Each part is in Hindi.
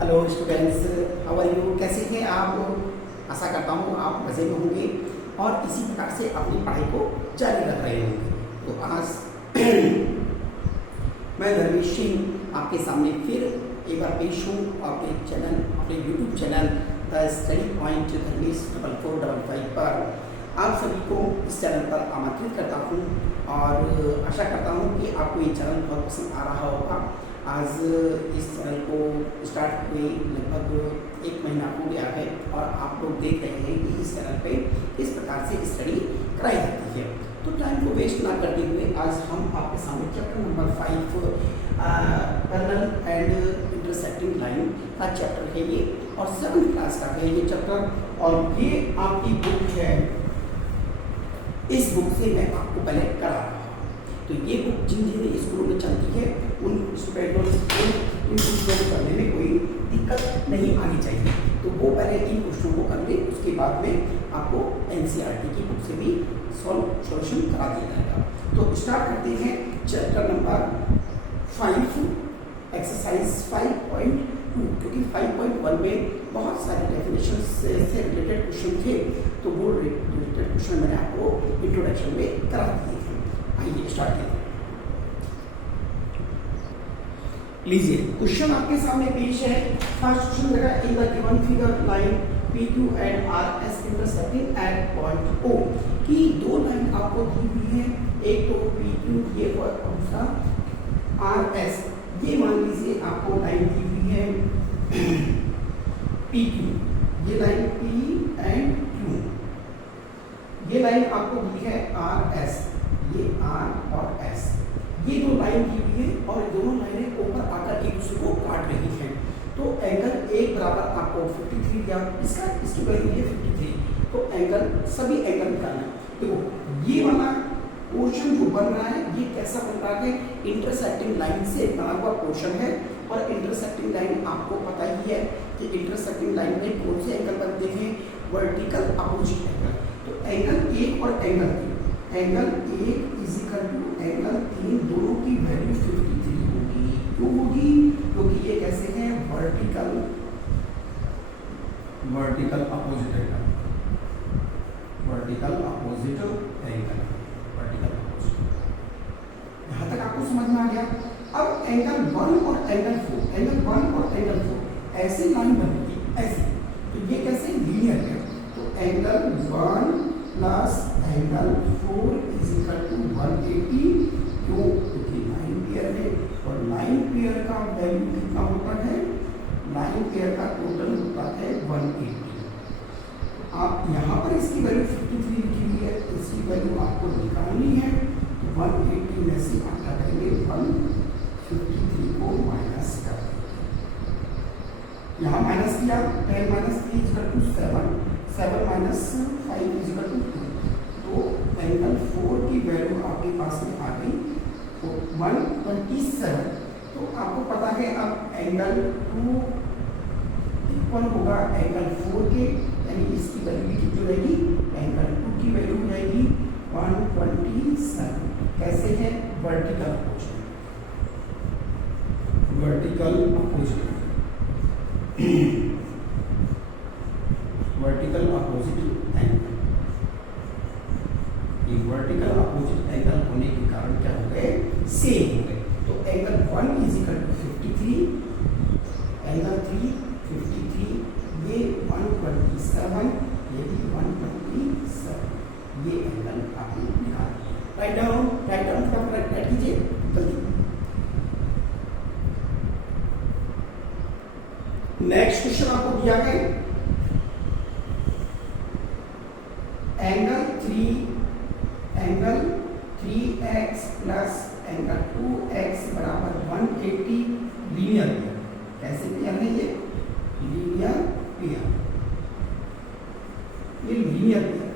Hello students, how are you? कैसे हैं आप? आशा करता हूँ आप मज़े में होंगे और इसी प्रकार से अपनी पढ़ाई को जारी रख रहे होंगे। तो आज मैं धर्मेश सिंह आपके सामने फिर एक बार पेश हूँ अपने YouTube channel the study point Dharmesh 4455 पर आप सभी को इस चैनल पर आमंत्रित करता हूँ और आशा करता हूँ कि आपको ये चैनल बहुत पसंद आ रहा होगा। आज इस चैनल को स्टार्ट हुए लगभग 1 महीना हो गया है और आप लोग देख रहे हैं कि इस चैनल पे किस प्रकार से स्टडी कराई जाती है। तो टाइम को वेस्ट ना करते हुए आज हम आपके सामने chapter number 5 parallel and intersecting line का चैप्टर है ये और 7th क्लास का है ये चैप्टर और ये आपकी बुक है। इस बुक से मैं आपको पहले करा रहा हूँ। तो ये बुक जिन स्कूलों में चलती है उन स्टूडेंटों को इन क्वेश्चनों को करने में कोई दिक्कत नहीं आनी चाहिए। तो वो पहले इन क्वेश्चनों को कर ले, उसके बाद में आपको एनसीईआरटी की बुक से भी सॉल्यूशन करा दिया जाएगा। तो स्टार्ट करते हैं चैप्टर नंबर 5 एक्सरसाइज 5.2, क्योंकि 5.1 में बहुत सारे डेफिनेशन से रिलेटेड क्वेश्चन थे तो वो रिलेटेड क्वेश्चन मैंने आपको इंट्रोडक्शन में करा दिए थे। आइए स्टार्ट करते हैं। लीजिए क्वेश्चन आपके सामने पेश है। फर्स्ट क्वेश्चन लगा in the given figure line PQ and RS intersecting at point O की दो लाइन आपको दी हुई है। एक तो PQ ये और दूसरा RS, ये मान लीजिए आपको लाइन दी हुई है PQ, ये लाइन P एंड Q, ये लाइन आपको दी है RS, ये R और S, ये दो लाइन दी हुई है और दोनों लाइनें ऊपर आकर एक दूसरे को काट रही हैं। तो एंगल एक बराबर आपको 53 दिया, इसकी वैल्यू है 53। तो एंगल सभी एंगल निकालना। देखो ये वाला पोर्शन जो बन रहा है ये कैसा बन रहा है, इंटरसेक्टिंग लाइन से बना हुआ पोर्शन है। और इंटरसेक्टिंग लाइन आपको पता ही है कि इंटरसेक्टिंग लाइन में कौन से एंगल बनते हैं, वर्टिकल अपोजिट एंगल। तो एंगल 1 और angle 3, angle 1 is equal to angle 3, दोनों की वैल्यू 53 होगी। क्यों होगी? क्योंकि ये कैसे हैं, vertical opposite angle, vertical opposite angle, vertical opposite. यहां तक आपको समझ में आ गया। अब एंगल 1 और एंगल 4, एंगल 1 और एंगल 4 ऐसी लाइन बनेगी ऐसे, तो ये कैसे लीनियर है। तो angle 1 plus angle 4 is equal to 180। क्यों? क्योंकि लाइन पेयर है और लाइन पेयर का वैल्यू कितना होता है, लाइन पेयर का टोटल होता है 180। आप यहाँ पर इसकी वैल्यू 53 लिखी हुई है, इसकी वैल्यू आपको निकालनी है। 180 में से आप क्या करेंगे, 153 को माइनस कर देंगे। यहाँ माइनस किया, 10 minus 3 is equal to 7, 7 minus 5 is equal to 2। तो एंगल 4 की वैल्यू आपके पास में आ गई तो 127। तो आपको पता है अब एंगल 2 इक्वल होगा एंगल 4 के, यानी इसकी वैल्यू कितनी रहेगी, एंगल 2 की वैल्यू हो जाएगी 127। कैसे है, vertical opposite, vertical opposite, vertical opposite angle. Vertical opposite angle होने के कारण क्या हो गए, सेम हो गए। तो angle 1 is equal to 53, angle 3 53, ये 127, ये भी 127, ये एंगल आपने निकाल। राइट डाउन फटाफट राइट कीजिए जल्दी। नेक्स्ट क्वेश्चन आपको दिया है angle 3x plus angle 2x बराबर 180 लीनियर पेयर। कैसे पेयर है ये, लीनियर पेयर, ये लीनियर पेयर।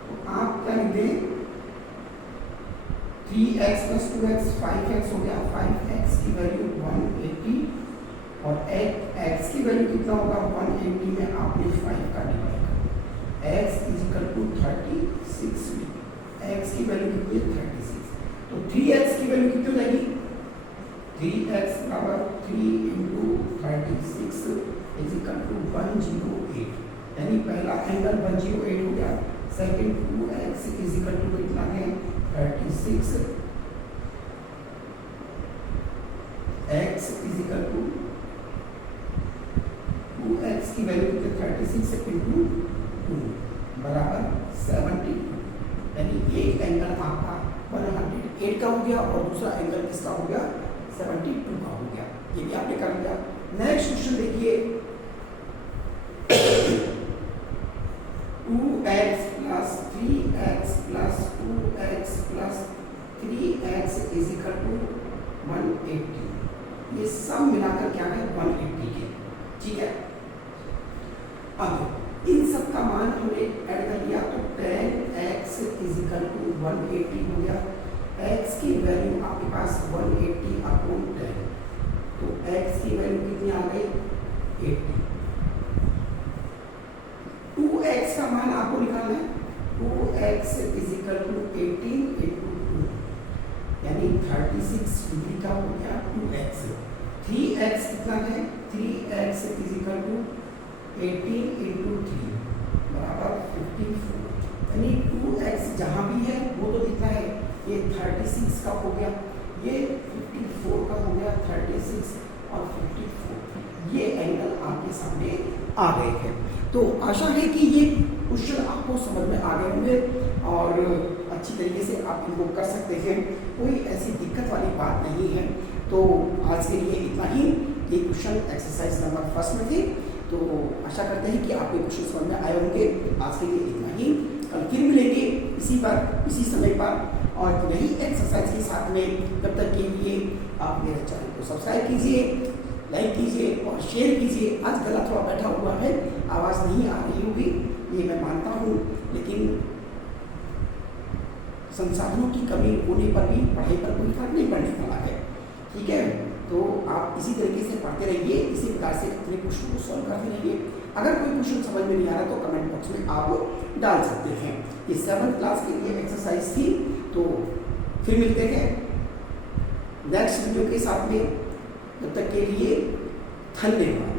तो आप क्या लिख दें, 3x प्लस 2x 5x हो गया, 5x की वैल्यू 180 और x की वैल्यू कितना होगा, 180 में आपने 5 का डिवाइड कर, x is equal to 36, x की वैल्यू कितनी है 36। तो 3x की वैल्यू कितनी हो जाएगी, 3x बराबर 3 इंटू 36 इज इक्वल टू 108, यानी पहला एंगल 108 हो गया। Second 2x is equal to कितना है 36, x is equal to 2x की वैल्यू कितनी 36 इंटू 2 बराबर 72, यानी एक एंगल आपका 108 का हो गया और दूसरा एंगल किसका हो गया 72 का हो गया। ये भी आपने कर लिया। नेक्स्ट क्वेश्चन देखिए 2x plus 3x plus 2x plus 3x is equal to 180, ये सब मिलाकर क्या है 180 के, ठीक है। अब इन सब का मान हमने ऐड कर लिया तो 10x इज इक्वल टू 180 हो गया। x की वैल्यू आपके पास 180 अपॉन 10, तो x की वैल्यू कितनी आ गई 80। 2x का मान आपको निकालना है, 2x is equal to 18 into 2, यानी 36 डिग्री का हो गया 2x। 3x कितना है 3x is equal to 18 into 3 बराबर 54, यानी 2x जहाँ भी है वो तो कितना है ये 36 का हो गया, ये 54 का हो गया, 36 और 54 ये एंगल आपके सामने आ गए हैं। तो आशा है कि ये क्वेश्चन आपको समझ में आ गए होंगे और अच्छी तरीके से आप इनको कर सकते हैं, कोई ऐसी दिक्कत वाली बात नहीं है। तो आज के लिए इतना ही, ये क्वेश्चन एक्सरसाइज नंबर फर्स्ट में थे, तो आशा करते हैं कि आपके क्वेश्चन समझ में आए होंगे। आज के लिए इतना ही, कल फिर मिलेंगे इसी पर इसी समय पर और नई एक्सरसाइज के साथ में। तब तक के लिए आप मेरे चैनल को सब्सक्राइब कीजिए, लाइक कीजिए और शेयर कीजिए। आज गला थोड़ा बैठा हुआ है, आवाज़ नहीं आ रही होगी ये मैं मानता हूँ, लेकिन संसाधनों की कमी होने पर भी पढ़ाई पर कोई फर्क नहीं पड़ने वाला है, ठीक है। तो आप इसी तरीके से पढ़ते रहिए, इसी प्रकार से अपने क्वेश्चन को सॉल्व करते रहिए। अगर कोई क्वेश्चन समझ में नहीं आ रहा तो कमेंट बॉक्स में आप डाल सकते हैं। ये 7th क्लास के लिए एक्सरसाइज थी, तो फिर मिलते हैं नेक्स्ट वीडियो के साथ में। तब तक के लिए धन्यवाद।